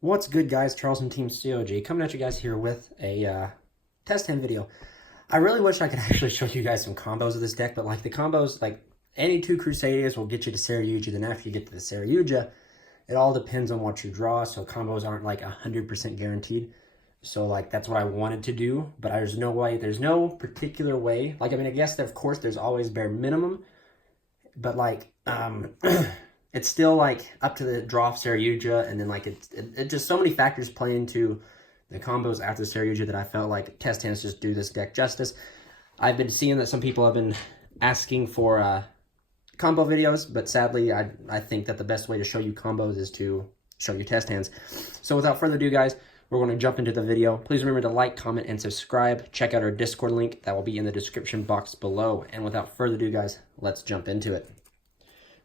What's good, guys? Charles from Team COG coming at you guys here with a test hand video. I really wish I could actually show you guys some combos of this deck, but like the combos, like any two Crusadias will get you to Saryuja. Then after you get to the Saryuja, it all depends on what you draw. So combos aren't like 100% guaranteed. So like that's what I wanted to do, but there's no way. There's no particular way. Like I mean, I guess that of course there's always bare minimum, but like it's still like up to the draw of Saryuja, and then like it just so many factors play into the combos after Saryuja that I felt like test hands just do this deck justice. I've been seeing that some people have been asking for combo videos, but sadly I think that the best way to show you combos is to show you test hands. So without further ado, guys, we're going to jump into the video. Please remember to like, comment, and subscribe. Check out our Discord link. That will be in the description box below. And without further ado, guys, let's jump into it.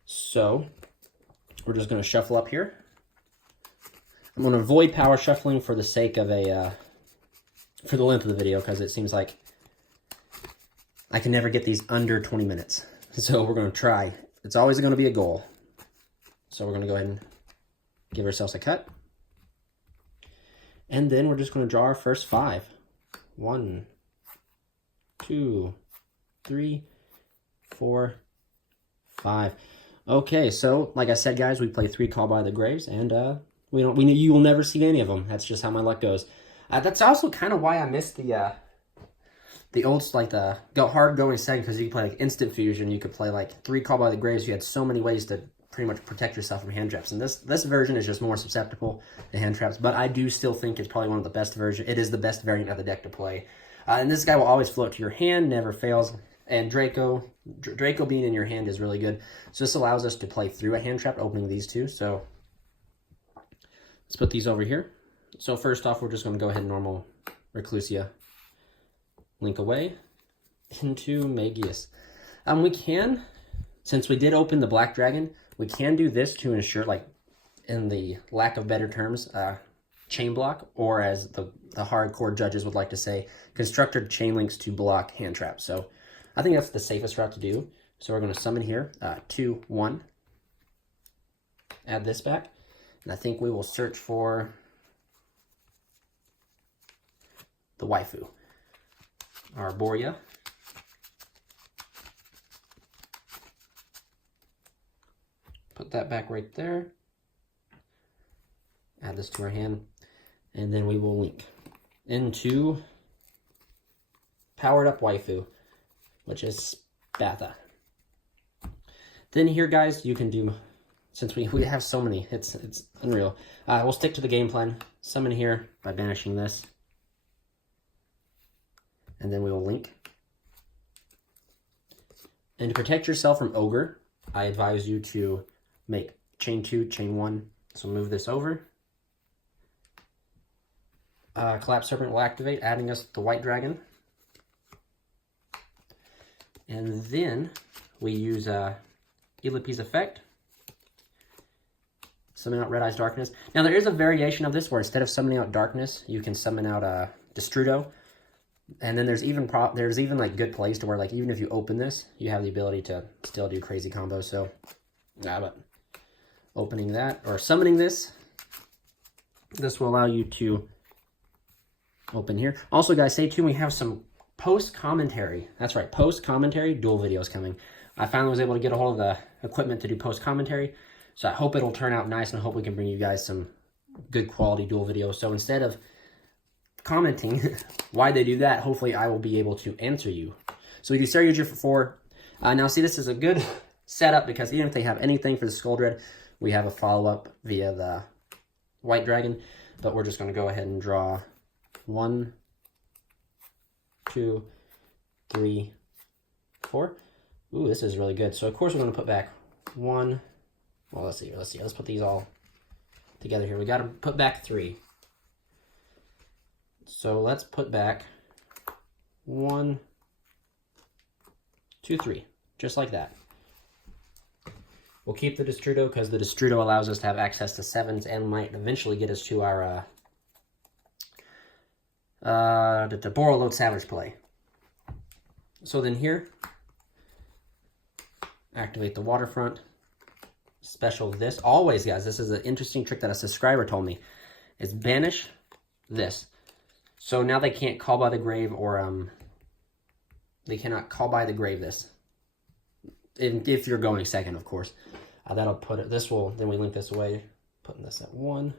So we're just going to shuffle up here. I'm going to avoid power shuffling for the sake of for the length of the video, because it seems like I can never get these under 20 minutes. So we're going to try. It's always going to be a goal. So we're going to go ahead and give ourselves a cut. And then we're just going to draw our first 5. 1, 2, 3, 4, 5. Okay, so like I said, guys, we play 3 Call by the Graves, and you will never see any of them. That's just how my luck goes. That's also kind of why I missed the old, like the hard going second, because you could play like instant fusion. You could play like 3 Call by the Graves. You had so many ways to pretty much protect yourself from hand traps, and this version is just more susceptible to hand traps. But I do still think it's probably one of the best versions. It is the best variant of the deck to play, and this guy will always float to your hand, never fails. And Draco being in your hand is really good. So this allows us to play through a hand trap, opening these two. So let's put these over here. So first off, we're just going to go ahead and normal Reclusia. Link away into Magius. We can, since we did open the Black Dragon, we can do this to ensure, like, in the lack of better terms, chain block, or as the hardcore judges would like to say, constructed chain links to block hand traps. So I think that's the safest route to do. So we're going to summon here, 2, 1. Add this back. And I think we will search for the waifu, Arborea. Put that back right there. Add this to our hand. And then we will link into powered up waifu, which is Batha. Then here, guys, you can do, since we have so many, it's unreal. We'll stick to the game plan. Summon here by banishing this. And then we will link. And to protect yourself from Ogre, I advise you to make chain 2, chain 1. So move this over. Collapse Serpent will activate, adding us the White Dragon. And then we use Elipi's effect. Summon out Red Eyes Darkness. Now there is a variation of this where instead of summoning out Darkness, you can summon out Destrudo. And then there's even like good plays to where, like, even if you open this, you have the ability to still do crazy combos. So yeah, but opening that or summoning this will allow you to open here. Also, guys, stay tuned. We have some post-commentary. That's right, post-commentary duel videos coming. I finally was able to get a hold of the equipment to do post-commentary, so I hope it'll turn out nice, and I hope we can bring you guys some good quality duel videos. So instead of commenting why they do that, hopefully I will be able to answer you. So we do Saryuja for 4. Now, see, this is a good setup, because even if they have anything for the Skull Dread, we have a follow-up via the White Dragon. But we're just going to go ahead and draw 1, 2, 3, 4. Ooh, this is really good. So of course we're going to put back 1. Well, let's see. Let's put these all together here. We got to put back 3. So let's put back 1, 2, 3, just like that. We'll keep the Destrudo, because the Destrudo allows us to have access to 7s and might eventually get us to our the Borreload Savage play. So then here, activate the Waterfront. Special this. Always, guys, this is an interesting trick that a subscriber told me. is banish this. So now they can't call by the grave, or they cannot call by the grave this. If you're going second, of course. That'll put it, this will, then we link this away, putting this at 1.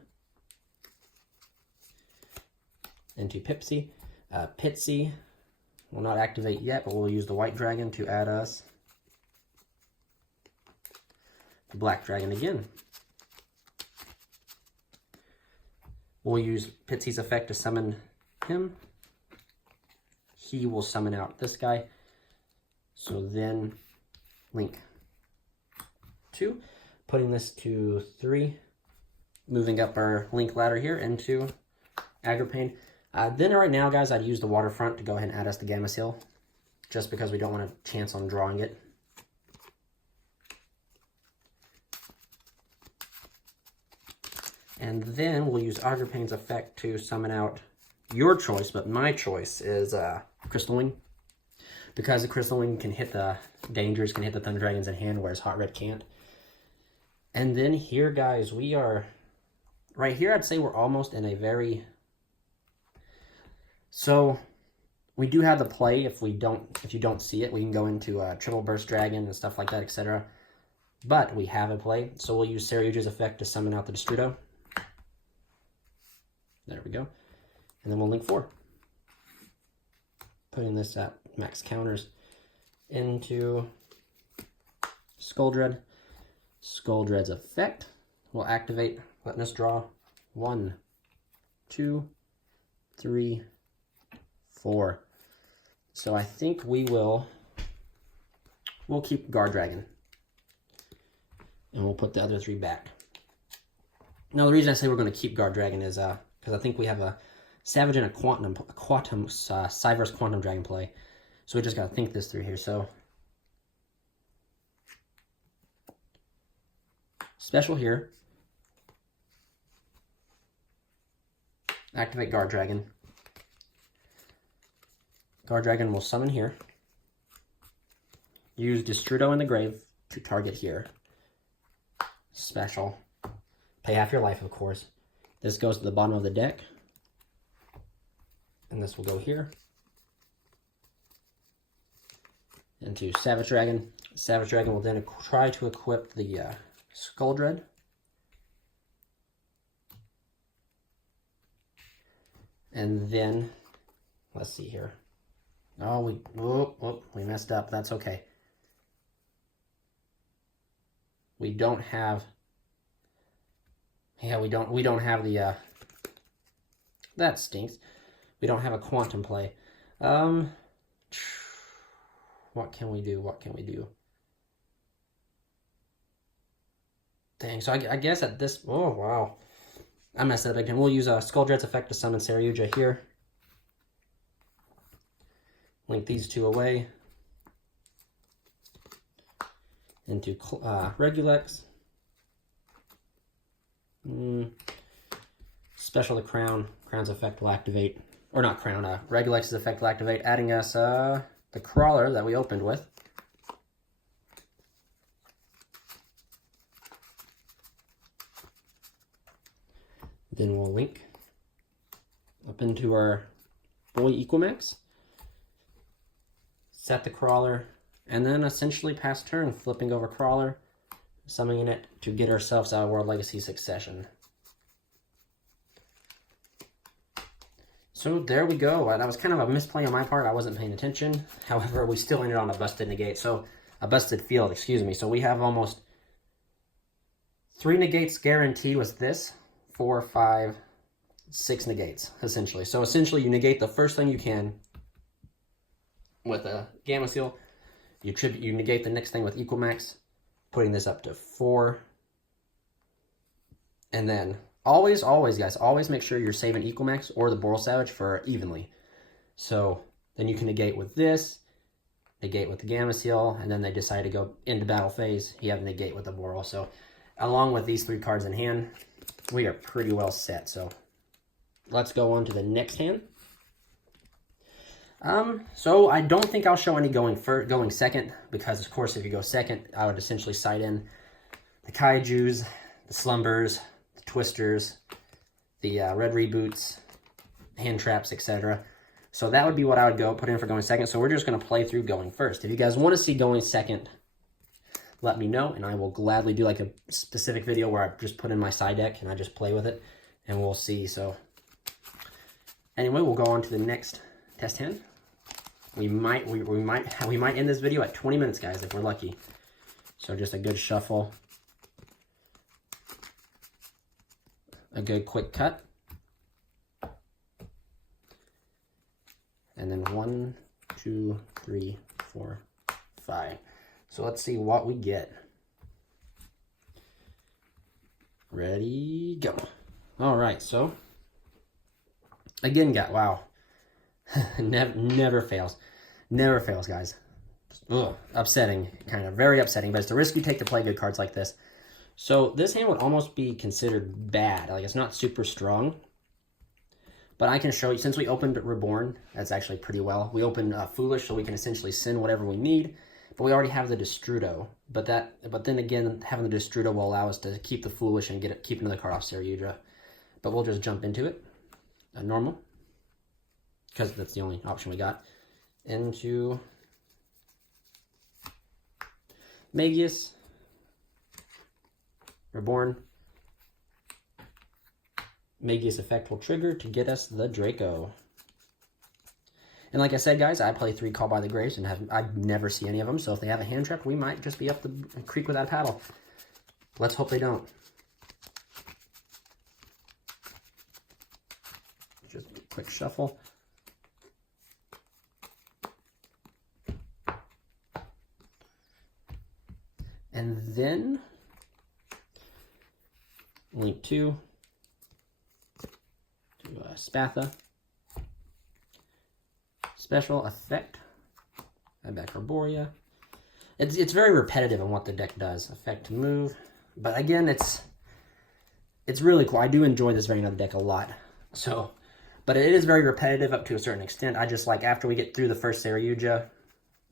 Into Pipsy. Pitsy will not activate yet, but we'll use the white dragon to add us the black dragon again. We'll use Pitsy's effect to summon him. He will summon out this guy. So then link 2, putting this to 3, moving up our link ladder here into Agripane. Then right now, guys, I'd use the Waterfront to go ahead and add us the Gamma Seal, just because we don't want a chance on drawing it. And then we'll use Agripane's effect to summon out your choice, but my choice is Crystal Wing, because the Crystal Wing can hit the dangers, can hit the Thunder Dragons in hand, whereas Hot Red can't. And then here, guys, we are, right here, I'd say we're almost in a very... So, we do have the play, if you don't see it, we can go into Triple Burst Dragon and stuff like that, etc. But we have a play, so we'll use Saryuja's effect to summon out the Destrudo. There we go. And then we'll link 4. Putting this at max counters into Skulldred. Skulldred's effect will activate, letting us draw 1, 2, 3, 4. So I think we'll keep Guardragon. And we'll put the other 3 back. Now the reason I say we're going to keep Guardragon is because I think we have a Savage and a Cyverse Quantum Dragon play. So we just got to think this through here. So special here. Activate Guardragon. Guardragon will summon here. Use Destrudo in the grave to target here. Special. Pay half your life, of course. This goes to the bottom of the deck. And this will go here. Into Savage Dragon. Savage Dragon will then try to equip the Skulldred. And then, let's see here. Oh, we messed up. That's okay. We don't have... Yeah, we don't have the... that stinks. We don't have a quantum play. What can we do? What can we do? Dang, so I guess at this... Oh, wow. I messed up again. We'll use a Skulldred's effect to summon Saryuja here. Link these 2 away. Into Regulex. Special the Crown. Crown's effect will activate. Or not Crown, Regulex's effect will activate, adding us the Crawler that we opened with. Then we'll link up into our boy Equimax. Set the Crawler, and then essentially pass turn, flipping over Crawler, summoning it to get ourselves a World Legacy Succession. So there we go. That was kind of a misplay on my part. I wasn't paying attention. However, we still ended on a busted negate. So a busted field, excuse me. So we have almost 3 negates guaranteed with this. 4, 5, 6 negates, essentially. So essentially you negate the first thing you can with a Gamma Seal. You negate the next thing with Equimax, putting this up to 4. And then always, guys, always make sure you're saving Equimax or the Boral Savage for evenly. So then you can negate with this, negate with the Gamma Seal, and then they decide to go into battle phase. You have negate with the Boral. So along with these 3 cards in hand, we are pretty well set. So let's go on to the next hand. So I don't think I'll show any going second, because of course if you go second, I would essentially side in the Kaijus, the Slumbers, the Twisters, the red reboots, hand traps, etc. So that would be what I would put in for going second. So we're just going to play through going first. If you guys want to see going second, let me know, and I will gladly do like a specific video where I just put in my side deck and I just play with it, and we'll see. So anyway, we'll go on to the next test hand. We might end this video at 20 minutes, guys, if we're lucky. So just a good shuffle, a good quick cut, and then 1, 2, 3, 4, 5. So let's see what we get. Ready, go. All right, so again, wow. never fails. Never fails, guys. Ugh, upsetting, kind of very upsetting, but it's the risk you take to play good cards like this. So this hand would almost be considered bad. Like, it's not super strong, but I can show you, since we opened Reborn, that's actually pretty well. We opened Foolish, so we can essentially send whatever we need, but we already have the Destrudo. But then again, having the Destrudo will allow us to keep the Foolish and keep another card off Saryuja. But we'll just jump into it. Normal, because that's the only option we got. Into Magius, Reborn. Magius effect will trigger to get us the Draco. And like I said, guys, I play 3 Call by the Graves, and I never see any of them. So if they have a hand trap, we might just be up the creek without a paddle. Let's hope they don't. Just a quick shuffle. And then link 2 to Spatha. Special effect. Add back Arborea. It's very repetitive on what the deck does. Effect to move. But again, it's really cool. I do enjoy this variant of the deck a lot. So, but it is very repetitive up to a certain extent. I just like, after we get through the first Saryuja,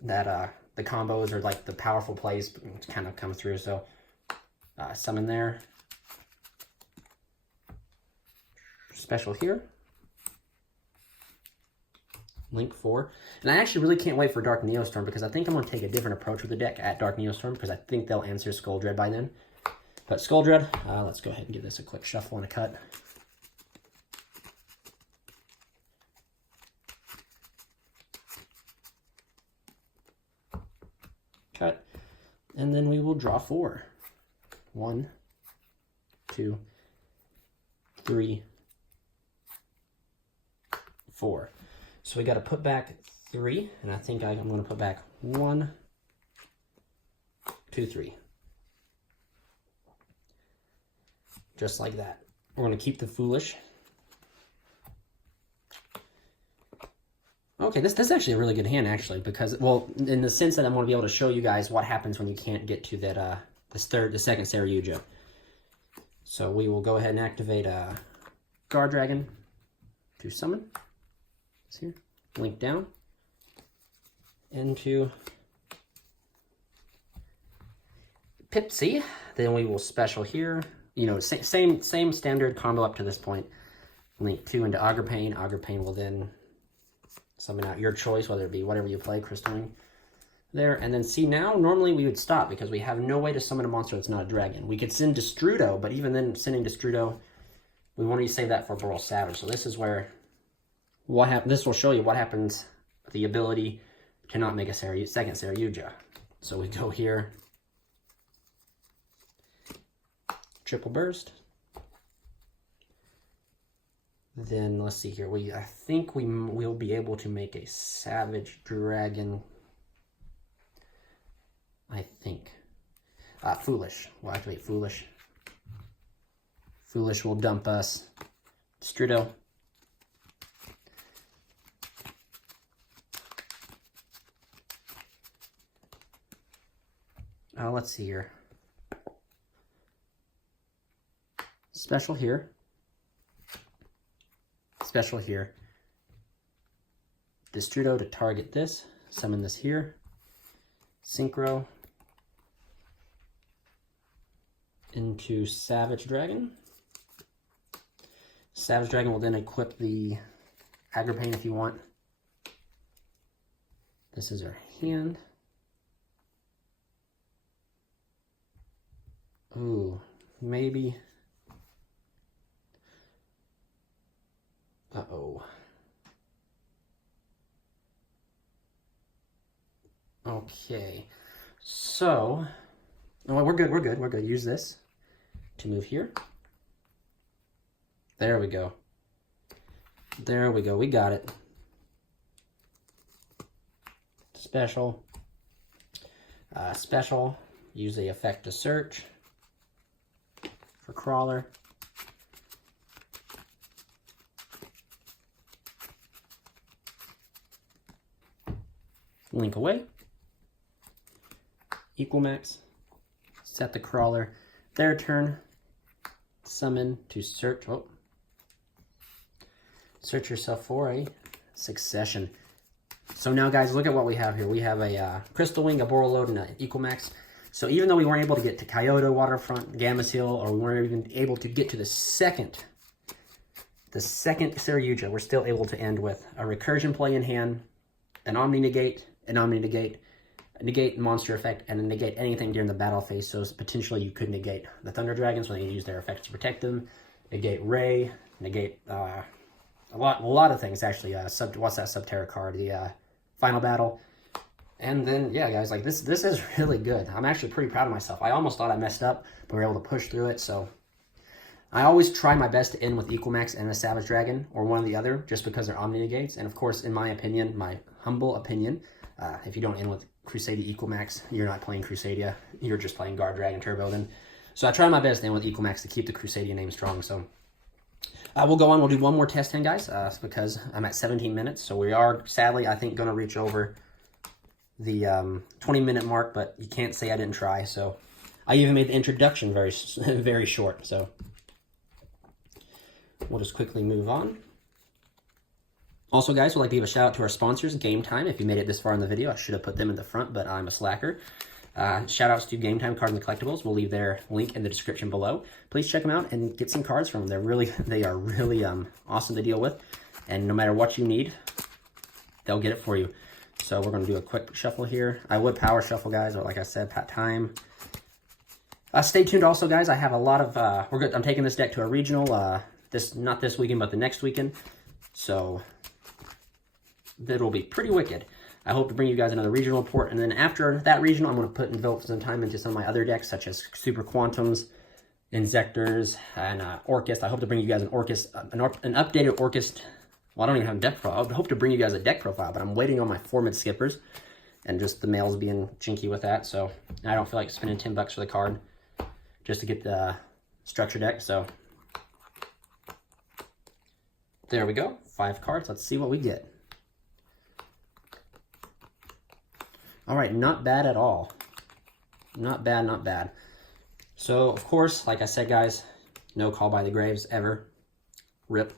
that the combos or like the powerful plays kind of come through. So summon there. Special here. Link 4. And I actually really can't wait for Dark Neostorm, because I think I'm going to take a different approach with the deck at Dark Neostorm, because I think they'll answer Skuldred by then. But Skuldred, let's go ahead and give this a quick shuffle and a cut. Cut. And then we will draw 4. 1, 2, 3, 4. So we got to put back 3, and I think I'm going to put back 1, 2, 3. Just like that. We're going to keep the Foolish. Okay, this is actually a really good hand, actually, because, well, in the sense that I'm going to be able to show you guys what happens when you can't get to that the second Saryuja. So we will go ahead and activate Guardragon to summon. Here, link down into Pipsy. Then we will special here. You know, same standard combo up to this point. Link 2 into Agripane. Agripane will then summon out your choice, whether it be whatever you play, Crystalline there. And then see, now normally we would stop because we have no way to summon a monster that's not a dragon. We could send Destrudo, but even then sending Destrudo, we want to save that for Burl Savage. So this is where this will show you what happens with the ability to not make a second Saryuja. So we go here, triple burst. Then let's see here. I think we will be able to make a Savage Dragon. I think Foolish. We'll activate Foolish. Foolish will dump us Destrudo. Let's see here. Special here. Special here. Destrudo to target this. Summon this here. Synchro. Into Savage Dragon. Savage Dragon will then equip the Agripane if you want. This is our hand. Ooh, maybe. Uh-oh. Okay. So, oh, we're good. Use this to move here. There we go. We got it. Special. Special. Use the effect to search for crawler. Link away. Equal max. Set the crawler. Their turn. Summon to search. Oh. Search yourself for a succession. So now, guys, look at what we have here. We have a Crystal Wing, a Borreload, and an Equal Max. So even though we weren't able to get to Kyoto, Waterfront, Gamma-Seal, or we weren't even able to get to the second Saryuja, we're still able to end with a Recursion play in hand, an Omni-Negate, an Omni-Negate, a Negate monster effect, and a Negate anything during the battle phase. So potentially you could negate the Thunder Dragons when they use their effects to protect them, negate Ray, negate a lot of things actually. What's that Subterra card? The Final Battle. And then, yeah, guys, like this is really good. I'm actually pretty proud of myself. I almost thought I messed up, but we were able to push through it. So I always try my best to end with Equal Max and a Savage Dragon, or one or the other, just because they're Omni Negates. And of course, in my opinion, my humble opinion, if you don't end with Crusadia Equal Max, you're not playing Crusadia. You're just playing Guardragon Turbo then. So I try my best to end with Equal Max to keep the Crusadia name strong. So we'll go on. We'll do one more test hand, guys, because I'm at 17 minutes. So we are, sadly, I think, going to reach over the 20-minute mark, but you can't say I didn't try. So I even made the introduction very, very short. So we'll just quickly move on. Also, guys, we'd like to give a shout out to our sponsors, Game Time. If you made it this far in the video, I should have put them in the front, but I'm a slacker. Shout outs to Game Time Cards and Collectibles. We'll leave their link in the description below. Please check them out and get some cards from them. They are really awesome to deal with. And no matter what you need, they'll get it for you. So we're going to do a quick shuffle here. I would power shuffle, guys, but like I said, time. Stay tuned also, guys. I have a lot of, I'm taking this deck to a regional, not this weekend, but the next weekend. So it'll be pretty wicked. I hope to bring you guys another regional report, and then after that regional, I'm going to devote some time into some of my other decks, such as Super Quantums, Inzectors, and Orcust. I hope to bring you guys an updated Orcust. Well, I don't even have a deck profile. I hope to bring you guys a deck profile, but I'm waiting on my 4-mid skippers, and just the mail's being jinky with that, so I don't feel like spending $10 for the card just to get the structure deck. So there we go. 5 cards. Let's see what we get. All right, not bad at all. Not bad, not bad. So, of course, like I said, guys, no Call by the Graves ever. Rip.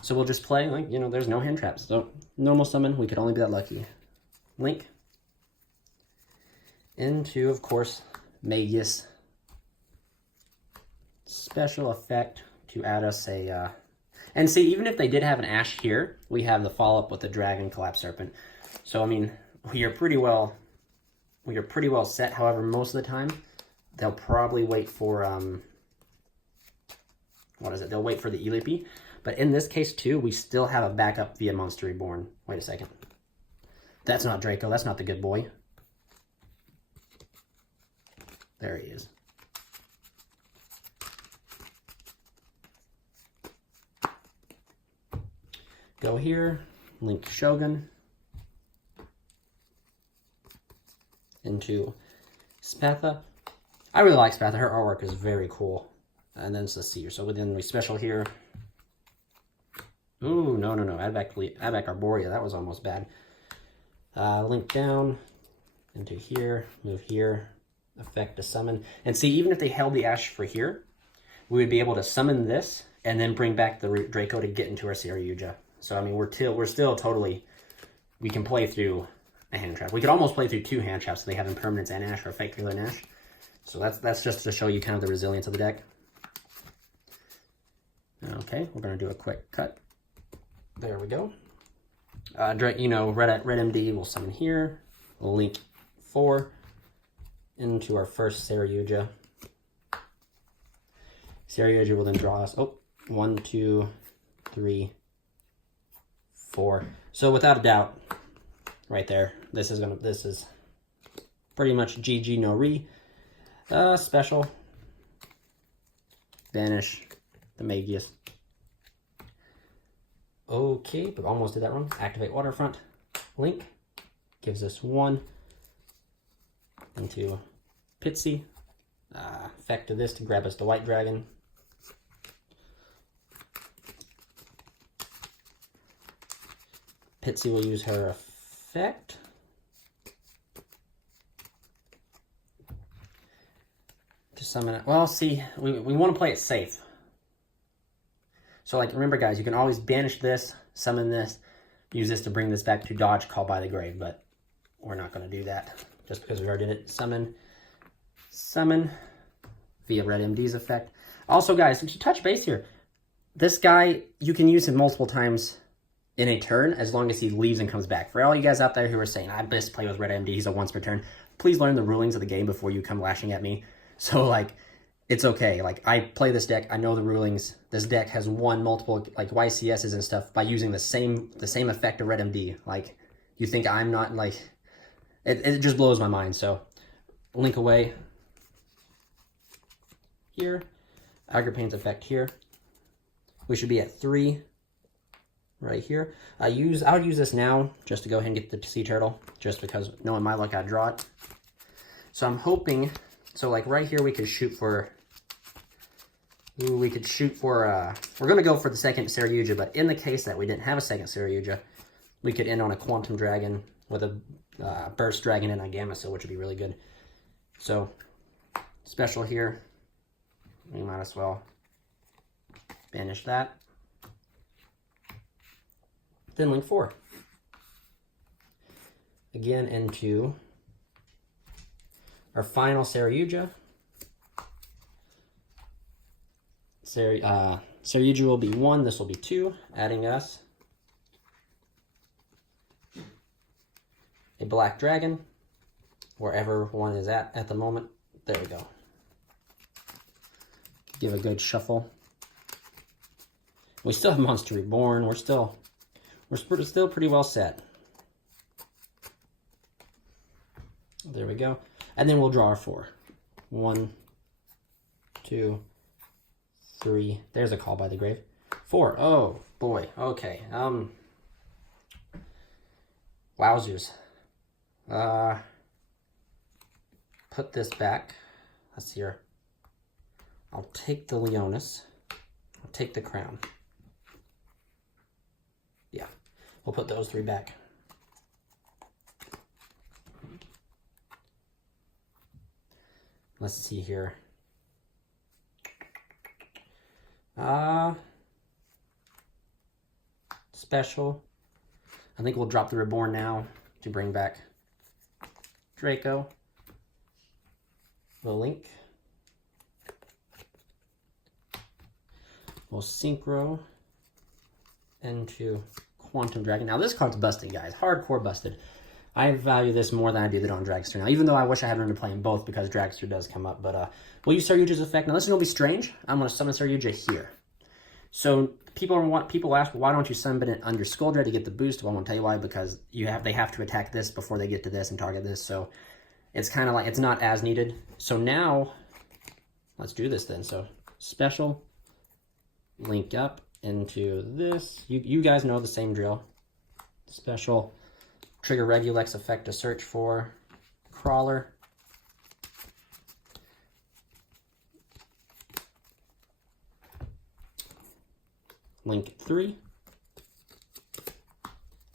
So we'll just play, like, there's no hand traps. So, normal summon, we could only be that lucky. Link. Into, of course, Magus. Special effect to add us a... And see, even if they did have an Ash here, we have the follow-up with the Dragon Collapse Serpent. So, I mean... We are pretty well set. However, most of the time, they'll probably wait for, They'll wait for the Elipi. But in this case, too, we still have a backup via Monster Reborn. Wait a second. That's not Draco. That's not the good boy. There he is. Go here. Link Shogun. Into Spatha. I really like Spatha. Her artwork is very cool. And then let's see. So within we special here. Ooh, no. Add back Arborea. That was almost bad. Link down into here. Move here. Effect to summon. And see, even if they held the Ash for here, we would be able to summon this and then bring back the Draco to get into our Saryuja. So I mean, we're still totally. We can play through a hand trap. We could almost play through 2 hand traps so they have Impermanence and Ash or Fake Healer and Ash. So that's just to show you kind of the resilience of the deck. Okay, we're going to do a quick cut. There we go. You know, red MD will summon here. Link 4 into our first Saryuja. Saryuja will then draw us, 1, 2, 3, 4. So without a doubt, right there, this is pretty much GG no re. Special. Banish the Magius. Okay, but almost did that one. Activate Waterfront. Link. Gives us 1 into Pitsy. Effect of this to grab us the White Dragon. Pitsy will use her effect. To summon it. Well, see, we want to play it safe. So, like, remember, guys, you can always banish this, summon this, use this to bring this back to dodge Call by the Grave, but we're not going to do that just because we already did it. Summon via Red MD's effect. Also, guys, to touch base here, this guy, you can use him multiple times in a turn as long as he leaves and comes back. For all you guys out there who are saying, I best play with Red MD, he's a once per turn, please learn the rulings of the game before you come lashing at me. So, like, it's okay. Like, I play this deck, I know the rulings. This deck has won multiple, like, YCSs and stuff by using the same effect of Red MD. Like, you think I'm not, like, it just blows my mind. So, link away here. Agrippane's effect here. We should be at 3 right here. I would use this now just to go ahead and get the Sea Turtle, just because knowing my luck, I'd draw it. So I'm hoping, so like right here we could shoot for, we're going to go for the second Saryuja, but in the case that we didn't have a second Saryuja, we could end on a Quantum Dragon with a Burst Dragon and a Gamma-Seal, which would be really good. So, special here, we might as well banish that. Then link 4. Again into our final Saryuja. Saryuja will be 1, this will be 2, adding us a Black Dragon, wherever one is at the moment. There we go. Give a good shuffle. We still have Monster Reborn. We're still pretty well set. There we go. And then we'll draw our 4. 1, 2, 3. There's a Call by the Grave. 4. Oh, boy. Okay. Wowzers. Put this back. Let's see here. I'll take the Leonis. I'll take the Crown. Yeah. We'll put those 3 back. Let's see here. Special. I think we'll drop the Reborn now to bring back Draco. The Link. We'll Synchro into Quantum Dragon. Now this card's busted, guys. Hardcore busted. I value this more than I do the Dawn Dragster now, even though I wish I had learned to play them both because Dragster does come up. But we'll use Saryuja's effect. Now this is going to be strange. I'm going to summon Saryuja here. So people ask, well, why don't you summon it under Skuldred to get the boost? Well, I won't tell you why, because they have to attack this before they get to this and target this. So it's kind of like, it's not as needed. So now, let's do this then. So special, link up into this. You guys know the same drill. Special, trigger Regulex effect to search for Crawler. Link 3.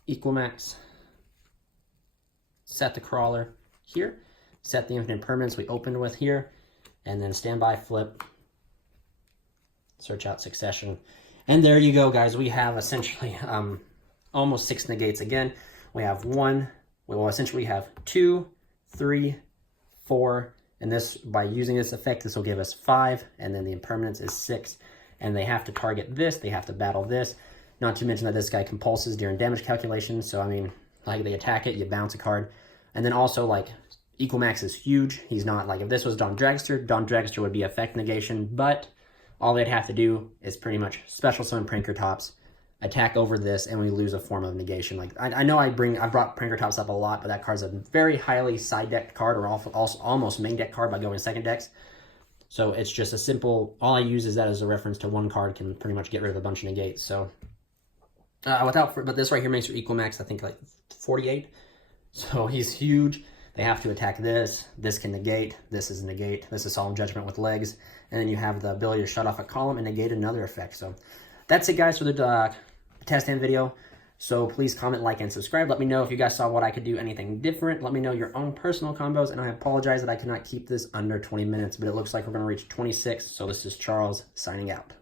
Equamax. Set the Crawler here. Set the Infinite Permanence we opened with here. And then standby flip. Search out Succession. And there you go, guys. We have essentially almost 6 negates again. We have 1. Well, essentially we have 2, 3, 4. And this, by using this effect, this will give us 5. And then the impermanence is 6. and they have to target this, they have to battle this. Not to mention that this guy compulses during damage calculations, so I mean, like, they attack it, you bounce a card. And then also, like, Equal-Max is huge. He's not, like, if this was Don Dragster would be effect negation, but all they'd have to do is pretty much special summon Prankertops, attack over this, and we lose a form of negation. Like, I know I brought Prankertops up a lot, but that card's a very highly side-decked card, or also almost main deck card by going second decks. So it's just a simple, all I use is that as a reference to one card can pretty much get rid of a bunch of negates. So, but this right here makes your Equal-Max, I think, like 48. So he's huge. They have to attack this. This can negate. This is negate. This is Solemn Judgment with legs. And then you have the ability to shut off a column and negate another effect. So that's it, guys, for the test hand video. So please comment, like, and subscribe. Let me know if you guys saw what I could do, anything different. Let me know your own personal combos. And I apologize that I cannot keep this under 20 minutes, but it looks like we're going to reach 26. So this is Charles signing out.